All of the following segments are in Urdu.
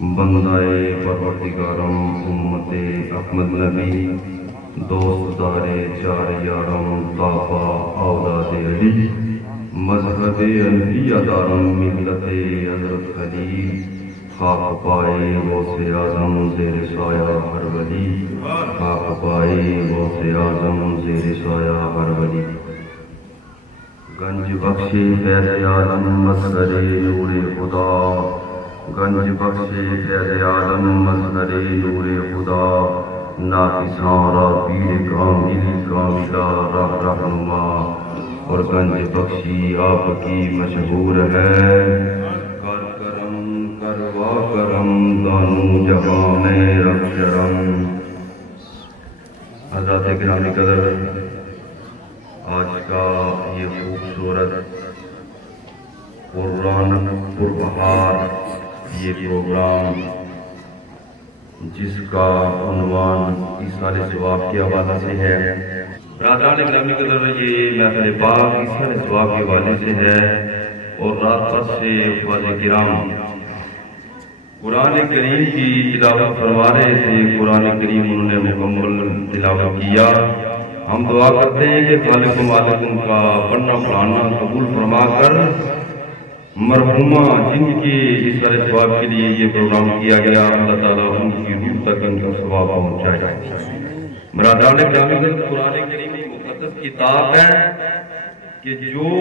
بندائے پروردگارم امت احمد نبی دوست دارے چار یارم طافا اولاد علی مذہب انبیاء دارم ملت حضرت خلیل خاک پائے غوث اعظم زیر سایہ ہر ولی خاک پائے غوث اعظم زیر سایہ ہر ولی گنج بخشے فیض عالم مظہر نور خدا گنج بخشے فیض عالم مظہر نور خدا ناقصاں را پیر کامل کاملہ راہ رہنما اور گنج بخشی آپ کی مشہور ہے کر کرم کروا کرم دانو جہان رب شرم حضرات گرامی قدر آج کا یہ خوبصورت قرآن پربہار یہ پروگرام جس کا عنوان ایثار ثواب کے حوالے سے ہے برادران گرامی قدر یہ محفل پاک ایثار ثواب کے حوالے سے ہے اور رات بھر سے حفاظ کرام قرآن کریم کی تلاوت فرما رہے تھے قرآن کریم انہوں نے مکمل تلاوت کیا ہم دعا کرتے ہیں کہ خالق و مالک ان کا پڑھنا پڑھانا قبول فرما کر مرحومہ جن کی ایثار ثواب کے لیے یہ پروگرام کیا گیا اللہ تعالیٰ ان کی روح تک ان کا ثواب پہنچائے برادران گرامی قرآن کریم کی مقدس کتاب ہے کہ جو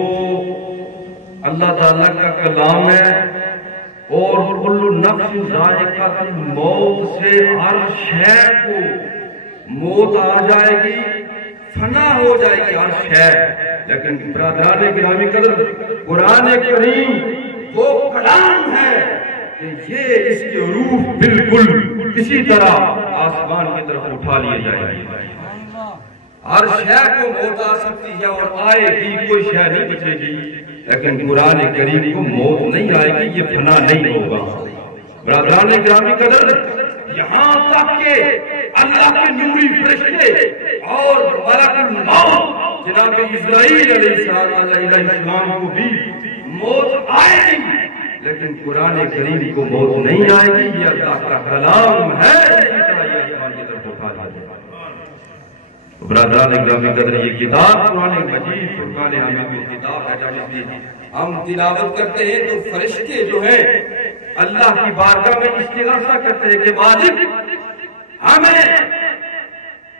اللہ تعالیٰ کا کلام ہے اور کل نفس ذائقۃ الموت سے ہر شے کو موت آ جائے گی فنا ہو جائے گی ہر شے لیکن برادران گرامی قدر قرآن کریم وہ کلام ہے کہ یہ اس کی روح بالکل کسی طرح آسمان کی طرف اٹھا لیے جائے گی ہر شے کو موت آ سکتی ہے اور آئے گی کوئی شے نہیں بچے گی لیکن قرآن کریم کو موت نہیں آئے گی یہ فنا نہیں ہوگا برادران گرامی قدر یہاں تک کہ اللہ کے نوری فرشتے اور ملک الموت جناب اسرائیل علیہ السلام کو بھی موت آئے گی لیکن قرآن کریم کو موت نہیں آئے گی یہ اللہ کا کلام ہے اسی طرح یہ آسمان کی طرف اٹھا لیا جائے برادران گرامی قدر یہ کتاب قرآن مجید فرقان حمید کی کتاب ہے جب ہم تلاوت کرتے ہیں تو فرشتے جو ہیں اللہ کی بارگاہ میں استغاثہ کرتے ہیں کہ مالک ہمیں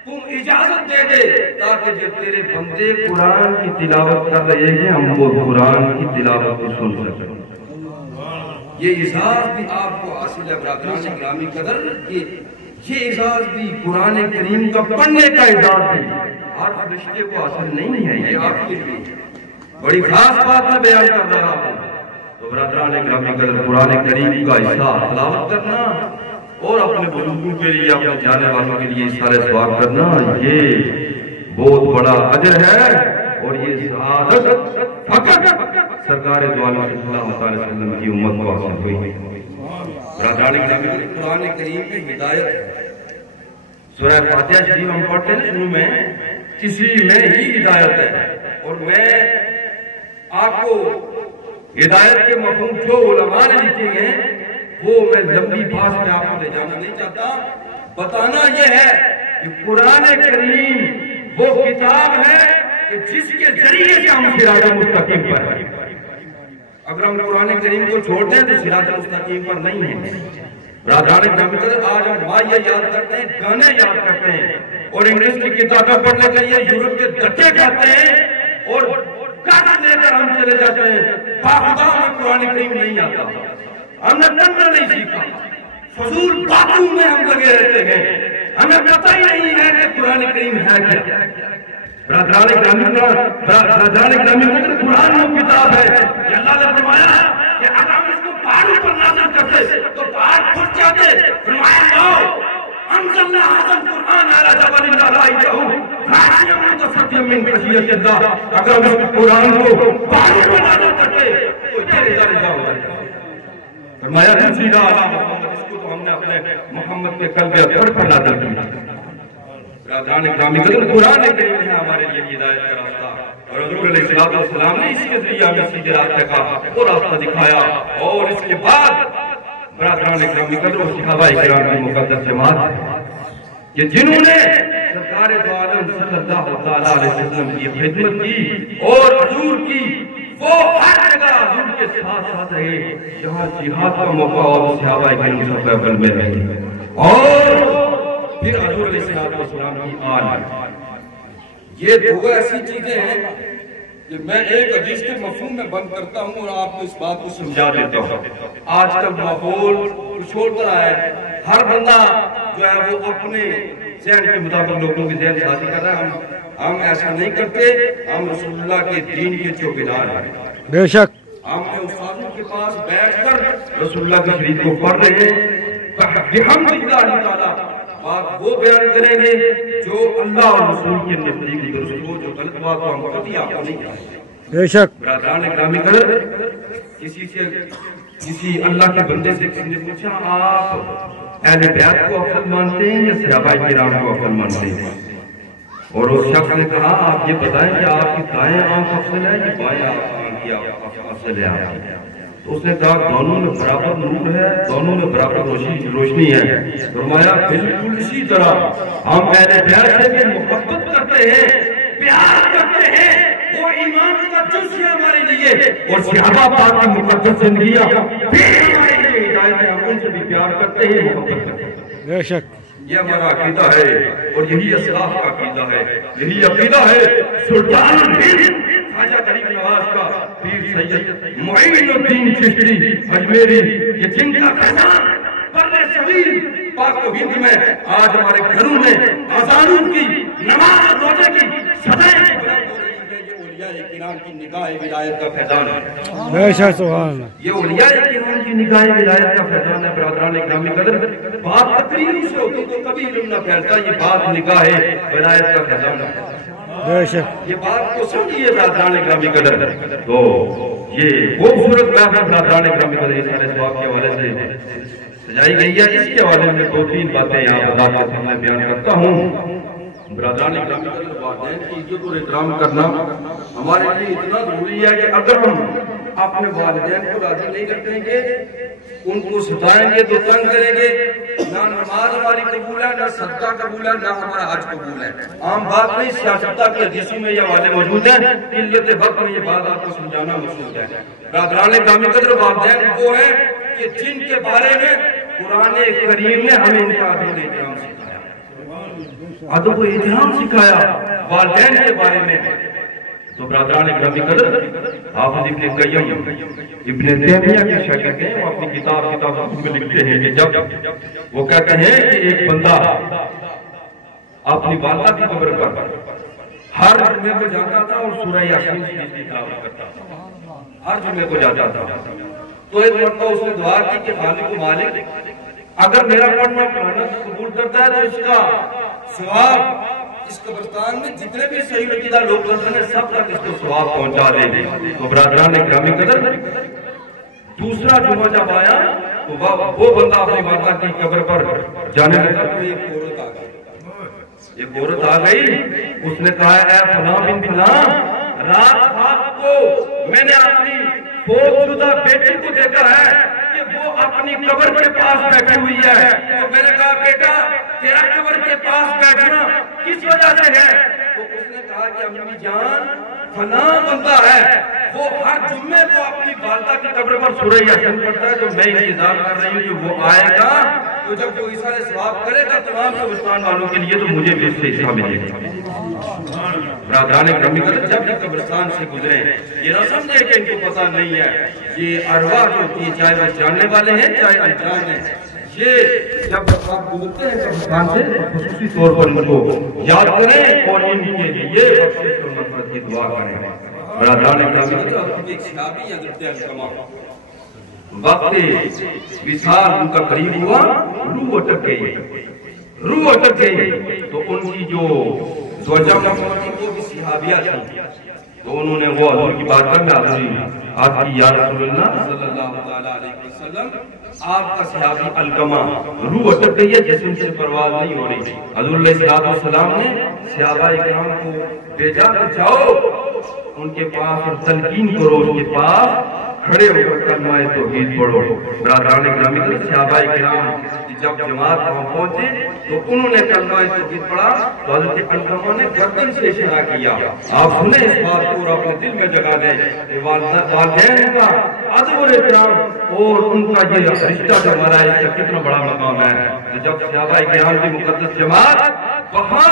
تم اجازت دے دے تاکہ جب تیرے بندے قرآن کی تلاوت کر رہے ہیں ہم وہ قرآن کی تلاوت کو سن سکیں یہ اعزاز بھی آپ کو حاصل ہے برادران گرامی قدر یہ اعزاز بھی قرآن کریم کا پڑھنے کا اعزاز بھی ہر فرشتے کو حاصل نہیں ہے یہ آپ کے لیے بڑی خاص بات میں بیان کر رہا ہوں تو برادران گرامی قدر قرآن کریم کا حصہ تلاوت کرنا اور اپنے بزرگوں کے لیے اپنے جانے والوں کے لیے ایثار ثواب کرنا یہ بہت بڑا اجر ہے اور یہ سعادت فقط سرکار دو عالم صلی اللہ علیہ وسلم کی امت کو حاصل ہوئی برادران گرامی قدر قرآن کریم کی ہدایت سورہ فاتحہ شریف ہم پڑھتے ہیں شروع میں اسی میں ہی ہدایت ہے اور میں آپ کو ہدایت کے مفہوم جو علماء نے لکھے ہیں وہ میں لمبی بات میں آپ کو لے جانا نہیں چاہتا بتانا یہ ہے کہ قرآن کریم وہ کتاب ہے کہ جس کے ذریعے سے ہم صراط مستقیم پر ہیں اگر ہم قرآن کریم کو چھوڑ دیں تو صراط مستقیم پر نہیں ہیں برادران گرامی قدر آج ہم مائیہ یاد کرتے ہیں گانے یاد کرتے ہیں اور انگلش کی کتابیں پڑھنے کے لیے یورپ کے دھکے کھاتے ہیں اور کاٹ لے کر ہم چلے جاتے ہیں باخدا میں قرآن کریم نہیں آتا ہم نے پڑھنا نہیں سیکھا فضول باتوں میں ہم لگے رہتے ہیں ہمیں پتہ ہی نہیں ہے کہ قرآن کریم ہے کیا برادران گرامی قدر قرآن وہ کتاب ہے کہ اللہ نے فرمایا کہ اگر ہم اس کو پہاڑوں پر نازل کرتے تو پہاڑ پھٹ جاتے فرمایا جاؤ انزلنا هذا القرآن على جبل لرأيته خاشعا متصدعا من خشية الله اگر ہم اس قرآن کو پہاڑوں پر نازل کرتے تو یہ درجہ ہو جائے فرمایا تنزیلا اس کو تو ہم نے اپنے محمد کے قلب اطہر پر نازل کیا برادران گرامی قدر قرآن کریم ہے ہمارے لیے ہدایت کا راستہ اور حضور علیہ السلام نے اس کے ذریعے ہمیں سیدھے راستے کا وہ راستہ دکھایا اور اس کے بعد برادران اکرامی قدر و صحابہ اکرام کی مقدس جماعت ہے کہ جنہوں نے سرکار دو عالم صلی اللہ علیہ وسلم کی خدمت کی اور حضور کی وہ ہر جگہ حضور کے ساتھ ساتھ رہے جہاں جہاد کا موقع اور صحابہ اکرام صف اول میں رہے اور پھر حضور علیہ السلام کی آل یہ دو ایسی چیزیں ہیں کہ میں ایک حدیث کے مفہوم میں بند کرتا ہوں اور آپ کو اس بات کو سمجھا دیتا ہوں. آج کل ماحول کچھ اور طرح ہے. ہر بندہ جو ہے وہ اپنے ذہن کے مطابق لوگوں کی ذہن سازی کر رہا ہے. ہم ایسا نہیں کرتے. ہم رسول اللہ کے دین کے چوکیدار ہیں. بے شک ہم نے استادوں کے پاس بیٹھ کر رسول اللہ کی شریعت کو پڑھ رہے ہیں. بحمدللہ تعالیٰ بات وہ بیان کریں گے جو اللہ اور رسول کے نزدیک درست ہو. جو غلط بات ہو ہم کبھی آپ کو نہیں کہیں. بے شک برادران اکرامی قدر کسی اللہ کے بندے سے کسی نے پوچھا آپ اہل بیت کو افضل مانتے ہیں یا صحابہ کرام کو افضل مانتے ہیں؟ اور اس شخص نے کہا آپ یہ بتائیں کہ آپ کی دائیں آنکھ افضل ہے یا بائیں آنکھ کی افضل ہے آپ کی؟ تو اس نے کہا دونوں میں برابر نور ہے, دونوں میں برابر روشنی ہے. فرمایا بالکل اسی طرح ہم اہل بیت سے بھی محبت کرتے ہیں, پیار کرتے ہیں. وہ ایمان کا جز ہے ہمارے لیے اور صحابہ پاک کی مقدس زندگیاں بھی ہمارے لیے ہدایت ہے. ہم ان سے بھی پیار کرتے ہیں, محبت کرتے ہیں. بے شک یہ ہمارا عقیدہ ہے اور یہی اسلاف کا عقیدہ ہے. یہی عقیدہ ہے سلطان الہند خواجہ غریب نواز کا, پیر سید معین الدین چشتی اجمیری, کہ جن کا فیضان برِ صغیر پاک و ہند میں آج ہمارے گھروں میں اذانوں کی, نماز روزے کی سزائیں کرام کی نگاہ ولایت کا فیضان ہے. بے شک سبحان اللہ. یہ اولیاء کرام کی نگاہ ولایت کا فیضان ہے. برادران اکرامی قدر بات تقریر سے ہوتی تو کبھی علم نہ پھیلتا. یہ بات نگاہ ولایت کا فیضان ہے. بے شک یہ بات کو سمجھیے برادران اکرامی قدر. تو یہ خوبصورت محفل برادران اکرامی قدر اس سارے ثواب کے حوالے سے سجائی گئی ہے. اس کے حوالے میں دو تین باتیں یہاں بتا کر سامنے بیان کرتا ہوں. برادران اکرامی قدر والدین کی عزت اور احترام کرنا ہمارے لیے اتنا ضروری ہے کہ اگر ہم اپنے والدین کو راضی نہیں رکھیں گے, ان کو ستائیں گے تو تنگ کریں گے, نہ نماز ہماری قبول ہے, نہ صدقہ قبول ہے, نہ ہمارا حج قبول ہے. عام بات نہیں, سیاستہ کی حدیثوں میں یہ حوالے موجود ہیں. قلت وقت میں یہ بات آپ کو سمجھانا مقصود ہے. برادران اکرامی قدر والدین وہ ہیں کہ جن کے بارے میں قرآن کریم نے ہمیں ان کا ادب و احترام سکھایا. ادب و احترام سکھایا والدین کے بارے میں. تو برادران اکرامی قدر حافظ ابن قیم ابن تیمیہ کے شاگرد ہیں. وہ اپنی کتاب میں لکھتے ہیں کہ جب وہ کہتے ہیں کہ ایک بندہ اپنی والدہ کی قبر پر ہر جمعے کو جاتا تھا اور سورہ یاسین کی تلاوت کرتا تھا. ہر جمعے کو جاتا تھا. تو ایک مرتبہ اس نے دعا کی کہ خالق و مالک, اگر میرا پڑھنا پڑھانا قبول کرتا ہے تو اس کا ثواب اس قبرستان میں جتنے بھی صحیح عقیدہ لوگ رہتے ہیں سب تک اس کو ثواب پہنچا دے. تو برادران اکرامی قدر دوسرا جمعہ جب آیا تو وہ بندہ اپنی والدہ کی قبر پر جانے لگا تو ایک عورت آ گئی. اس نے کہا اے فلاں بن فلاں, رات کو میں نے اپنی فوت شدہ بیٹی کو دیکھا ہے کہ وہ اپنی قبر کے پاس بیٹھی ہوئی ہے. تو میں نے کہا بیٹا تیرا قبر کے پاس بیٹھنا کس وجہ سے ہے؟ تو اس نے کہا کہ امی جان فلاں بندہ ہے وہ ہر جمعے کو اپنی والدہ کی قبر پر سورہ یاسین پڑھتا ہے. تو میں انتظار کر رہی ہوں کہ وہ آئے گا, تو جب وہ ایسا ثواب کرے گا تمام قبرستان والوں کے لیے تو مجھے بھی اس سے حصہ ملے گا. برادران اکرامی قدر جب یہ قبرستان سے گزرے یہ نہ سمجھے کہ ان کو پتہ نہیں ہے. یہ ارواح جو ہوتی ہے چاہے وہ جاننے والے ہیں چاہے انجان ہیں, یہ جب آپ گزرتے ہیں قبرستان سے خصوصی طور پر ان کو یاد کریں اور ان کے لیے بخشش اور مغفرت کی دعا کریں. برادران اکرامی قدر ایک صحابی حضرت علقمہ وقت وصال ان کا قریب ہوا, روح اٹک گئی. تو ان کی جو زوجہ وہ بھی صحابیہ تھی. تو انہوں نے وہ حضور کی بات کر میں آپ کی یا رسول اللہ صلی اللہ علیہ وسلم آپ کا صحابی علقمہ روح اٹک گئی ہے, جسم سے پرواز نہیں ہو رہی. حضور علیہ السلام نے صحابہ اکرام کو بھیجا کہ جاؤ ان کے پاس اور تلقین کرو, اس کے پاس کھڑے ہو کر کلمہ توحید پڑھو۔ برادران گرامی کے صحابہ کرام جب جماعت وہاں پہنچے تو انہوں نے کلمہ توحید پڑھا تو حضرت علقمہ نے گردن سے اشارہ کیا۔ آپ سنیں اس بات کو اور اپنے دل میں جگہ دیں کہ والدین کا ادب اور احترام اور ان کا یہ رشتہ جو ہمارا ہے اس کا کتنا بڑا مقام ہے۔ جب صحابہ کرام کی مقدس جماعت وہاں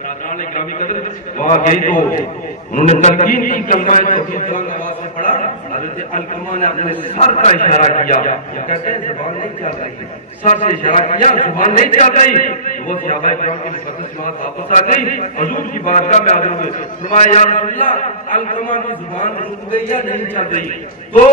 برادران گرامی قدر وہاں گئی تو انہوں نے تلقین کی کلمہ توحید بلند آواز سے پڑھا۔ حضرت علقمہ نے اپنے سر کا اشارہ کیا، کہتے ہیں زبان نہیں چل رہی، سر سے اشارہ کیا زبان نہیں چل رہی۔ وہ صحابہ کرام کی مقدس جماعت واپس آ گئی، حضور کی بارگاہ میں حاضر ہوئے، فرمایا یا رسول اللہ علقمہ کی زبان رک گئی یا نہیں چل رہی؟ تو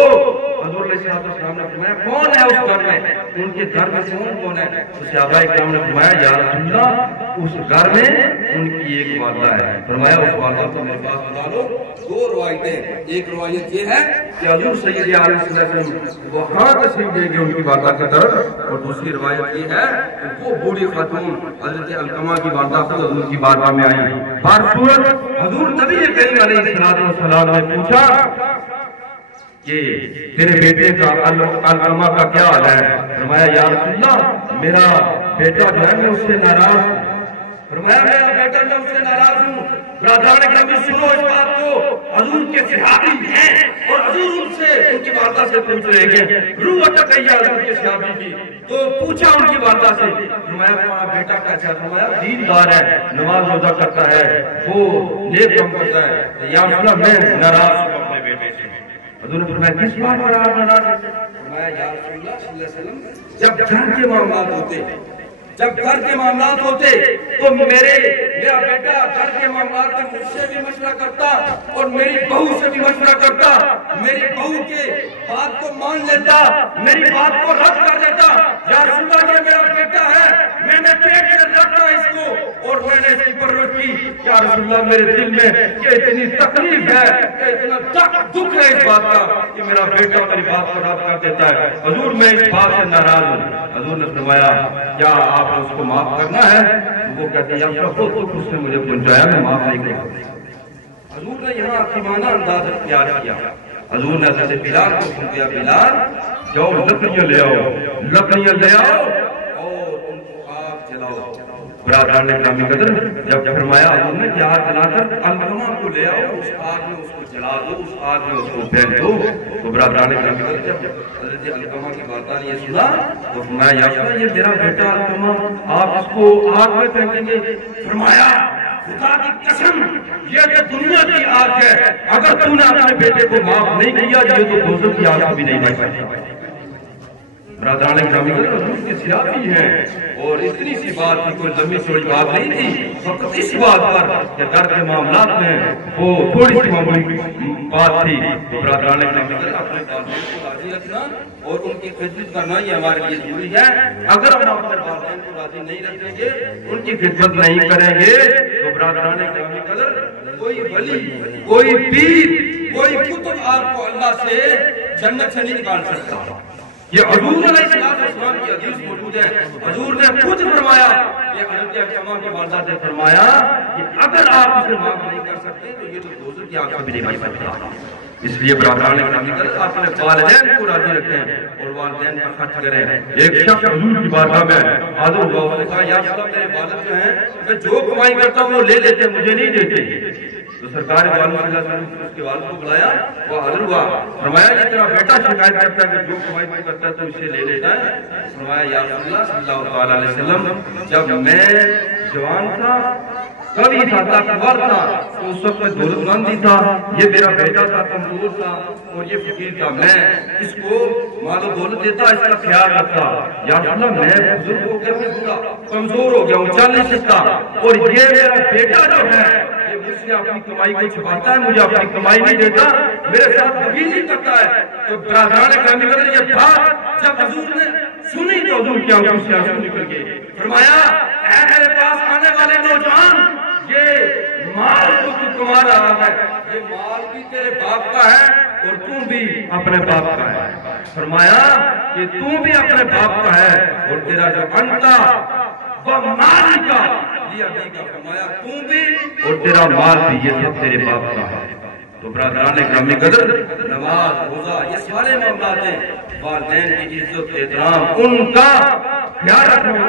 حضور علیہ السلام نے فرمایا کون ہے اس گھر میں؟ ان کے گھر میں سے کون ہے؟ تو صحابہ کرام نے فرمایا یا رسول اللہ اس گھر میں ان کی ایک والدہ ہے۔ فرمایا اس والدہ کو میرے پاس بلا لو۔ دو روایتیں، ایک روایت یہ ہے کہ حضور سید علیہ السلام وہاں تشریف لے گئے ان کی والدہ کی طرف، اور دوسری روایت یہ ہے کہ وہ بوڑھی خاتون حضرت علقمہ کی والدہ خود حضور کی بارگاہ میں آئی۔ بارصورت حضور نبی کریم علیہ السلام نے پوچھا کہ تیرے بیٹے کا علقمہ کا کیا حال ہے؟ فرمایا یا رسول اللہ میرا بیٹا جو ہے میں اس سے ناراض ہوں۔ فرمایا میرا بیٹا میں اس سے ناراض ہوں۔ برادران گرامی سنو اس بات کو، حضور کے صحابی ہیں اور حضور ان سے ان کی والدہ سے پوچھ رہے ہیں، روح اٹک گئی حضور کے صحابی کی، تو پوچھا ان کی والدہ سے، فرمایا تمہارا بیٹا کیسا ہے؟ فرمایا دیندار ہے، نماز روزہ کرتا ہے، وہ نیک کام کرتا ہے۔ یا رسول اللہ میں ناراض ہوں اپنے بیٹے سے۔ حضور نے فرمایا کس بات پر آپ ناراض ہیں؟ فرمایا یا رسول اللہ صلی اللہ علیہ وسلم جب گھر کے معاملات ہوتے تو میرا بیٹا گھر کے معاملات میں مجھ سے بھی مشورہ کرتا اور میری بہو سے بھی مشورہ کرتا، میری بہو کے بات کو مان لیتا، میری بات کو رد کر دیتا۔ یا رسول اللہ یہ میرا بیٹا ہے، میں نے پیٹ سے رکھا اس کو اور میں نے اس کی پرورش کی۔ یا رسول اللہ میرے دل میں یہ اتنی تکلیف ہے، اتنا دکھ ہے اس بات کا کہ میرا بیٹا میری بات کو رد کر دیتا ہے۔ حضور میں اس بات سے ناراض ہوں۔ حضور نے فرمایا کیا آپ نے اس کو معاف کرنا ہے؟ وہ کہتے ہیں یا خود اس نے مجھے پہنچایا میں معاف نہیں کرتا۔ حضور نے یہاں حکیمانہ انداز اختیار کیا۔ حضور نے حضرت بلال کو حکم دیا، بلال جاؤ لکڑیاں لے آؤ اور ان کو آگ جلاؤ۔ برادران گرامی قدر جب فرمایا حضور نے کہ آگ جلا کر علقمہ کو لے آؤ، اس آگ میں اس کو جلا دو، اس آگ میں اس کو پھینک دو، تو برادران گرامی قدر جب حضرت علقمہ کی والدہ نے یہ سنا تو فرمایا یا رسول اللہ یہ میرا بیٹا علقمہ، آپ اس کو آگ میں پھینکیں گے؟ فرمایا خدا کی قسم یہ تو دنیا کی آگ ہے، اگر تم نے اپنے بیٹے کو معاف نہیں کیا یہ تو دوزخ کی آگ بھی نہیں بچ سکتی۔ برادران گرامی حضور کے صحابی ہیں اور اتنی سی بات کی کوئی لمبی چوڑی بات نہیں تھی، فقط اس بات پر کہ گھر کے معاملات میں وہ تھوڑی سی معمولی بات تھی۔ تو برادران گرامی اپنے والدین کو راضی رکھنا اور ان کی خدمت کرنا یہ ہمارے لیے ضروری ہے۔ اگر ہم اپنے والدین کو راضی نہیں رکھیں گے، ان کی خدمت نہیں کریں گے تو برادران گرامی قدر کوئی ولی، کوئی پیر، کوئی قطب آپ کو اللہ سے جنت سے نہیں نکال سکتا۔ یہ حضور علیہ السلام کی حدیث موجود ہے، حضور نے خود فرمایا، یہ حضرت علقمہ کی والدہ سے فرمایا کہ اگر آپ اسے معاف نہیں کر سکتے تو یہ تو دوزخ کی آگ سے بھی نہیں بچ سکتا۔ اس لیے برادران گرامی اپنے والدین کو راضی رکھیں اور والدین پر خرچ کریں۔ ایک شخص حضور کی بارگاہ میں حاضر ہوا، اس نے کہا یا رسول اللہ میرے والد جو ہیں میں جو کمائی کرتا ہوں وہ لے لیتے مجھے نہیں دیتے۔ تو سرکار والد صلی اللہ علیہ وسلم نے اس کے والد کو بلایا، وہ حاضر ہوا، فرمایا یہ تیرا بیٹا شکایت کرتا ہے کہ جو کمائی تو کرتا ہے تو اسے لے لیتا ہے۔ فرمایا یا رسول اللہ صلی اللہ علیہ وسلم جب میں جوان تھا، قوی تھا، طاقتور تھا تو اس وقت میں دولت مند ہی تھا، یہ میرا بیٹا تھا کمزور تھا اور یہ فقیر تھا، میں اس کو مال و دولت دیتا، اس کا خیال رکھتا۔ یا رسول اللہ میں بزرگ ہو گیا ہوں، کمزور ہو گیا ہوں، چل نہیں سکتا، اور یہ میرا بیٹا جو ہے مجھ سے اپنی کمائی کو چھپاتا ہے، مجھے اپنی کمائی نہیں دیتا، میرے ساتھ بغیزی کرتا ہے۔ تو برادران گرامی قدر یہ بات جب حضور نے سنی تو حضور کی آنکھوں سے آنسو نکل گئے۔ فرمایا اے میرے پاس آنے والے نوجوان، یہ مال کو تو کما رہا ہے، یہ مال بھی تیرے باپ کا ہے اور تو بھی اپنے باپ کا ہے۔ فرمایا کہ تو بھی اپنے باپ کا ہے اور تیرا جو انتا وہ مال کا لیا بھی کا، فرمایا تو بھی اور تیرا مال بھی، یہ سب تیرے باپ کا ہے۔ تو برادران گرامی قدر، نماز روزہ یہ سارے معاملات ہیں، والدین کی عزت احترام ان کا خیال رکھنا۔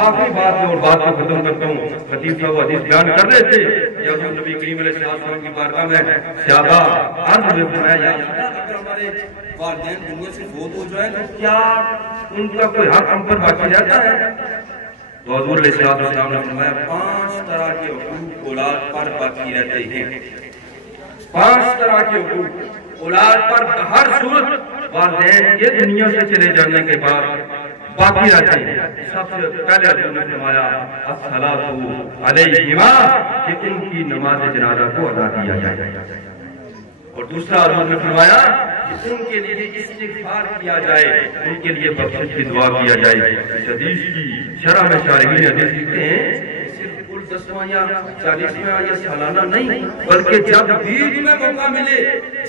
آخری بات میں اور بات کو ختم کرتا ہوں، خطیب صاحب حدیث بیان کر رہے تھے کہ حضرت نبی کریم علیہ السلام کی بارگاہ میں سیادہ عرض میں فرمایا جاتا ہے اگر ہمارے والدین دنیا سے فوت ہو جائیں تو کیا ان کا کوئی حق ہم پر باقی رہتا ہے؟ تو حضور علیہ السلام نے فرمایا 5 طرح کے حقوق اولاد پر باقی رہتے ہیں۔ 5 طرح کے حقوق اولاد پر ہر صورت والدین یہ دنیا سے چلے جانے کے بعد باقی رہتے ہیں۔ سب سے پہلے حضور نے فرمایا الصلاۃ علیہما کہ ان کی نماز جنازہ کو ادا کیا جائے، اور دوسرا حضور نے فرمایا کہ ان کے لیے استغفار کیا جائے، ان کے لیے بخشش کی دعا کیا جائے۔ اس حدیث کی شرح میں شارحین حدیث لکھتے ہیں صرف کل 10واں یا 40واں یا سالانہ نہیں، بلکہ جب بھی تمہیں موقع ملے،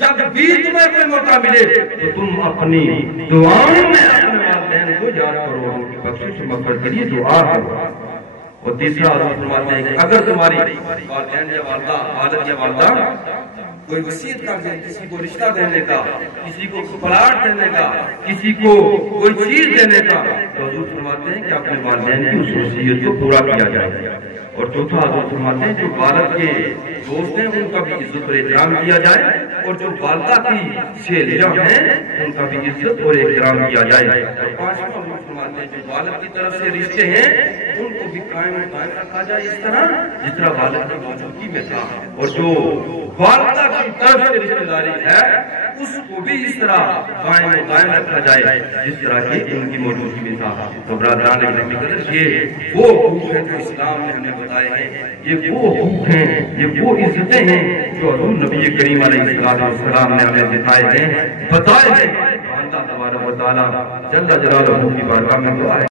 جب بھی تمہیں کوئی موقع ملے تو تم اپنی دعاؤں میں اپنے والدین کو یاد کرو، ان کی بخشش مغفرت کے لیے دعا کرو۔ اور تیسرا حضور فرماتے ہیں کہ اگر تمہاری والدین یا والدہ، والد یا والدہ کوئی وصیت کر دیں کسی کو رشتہ دینے کا، کسی کو پلاٹ دینے کا، کسی کو کوئی چیز دینے کا، تو حضور فرماتے ہیں کہ اپنے والدین کی اس وصیت کو پورا کیا جائے۔ اور چوتھا حضور فرماتے ہیں جو والد کے دوست ہیں ان کا بھی عزت اور احترام کیا جائے، اور جو والدہ کی سہیلیاں ہیں ان کا بھی عزت اور احترام کیا جائے۔ اور پانچواں حضور فرماتے ہیں جو والد کی طرف سے رشتے ہیں ان کو بھی قائم رکھا جائے اس طرح والد کی موجودگی میں تھا، اور جو والدہ کی طرف سے رشتہ داری ہے اس کو بھی اس طرح قائم رکھا جائے جس طرح کی ان کی موجودگی میں تھا۔ تو برادران گرامی قدر یہ وہ حقوق ہیں جو اسلام نے ہمیں بتائے ہیں، یہ وہ حقوق ہیں، یہ وہ عزتیں ہیں جو حضور نبی کریم علیہ السلام نے ہمیں بتائے ہیں۔ اللہ تبارک و تعالی جل جلالہ کی بارگاہ میں دعا ہے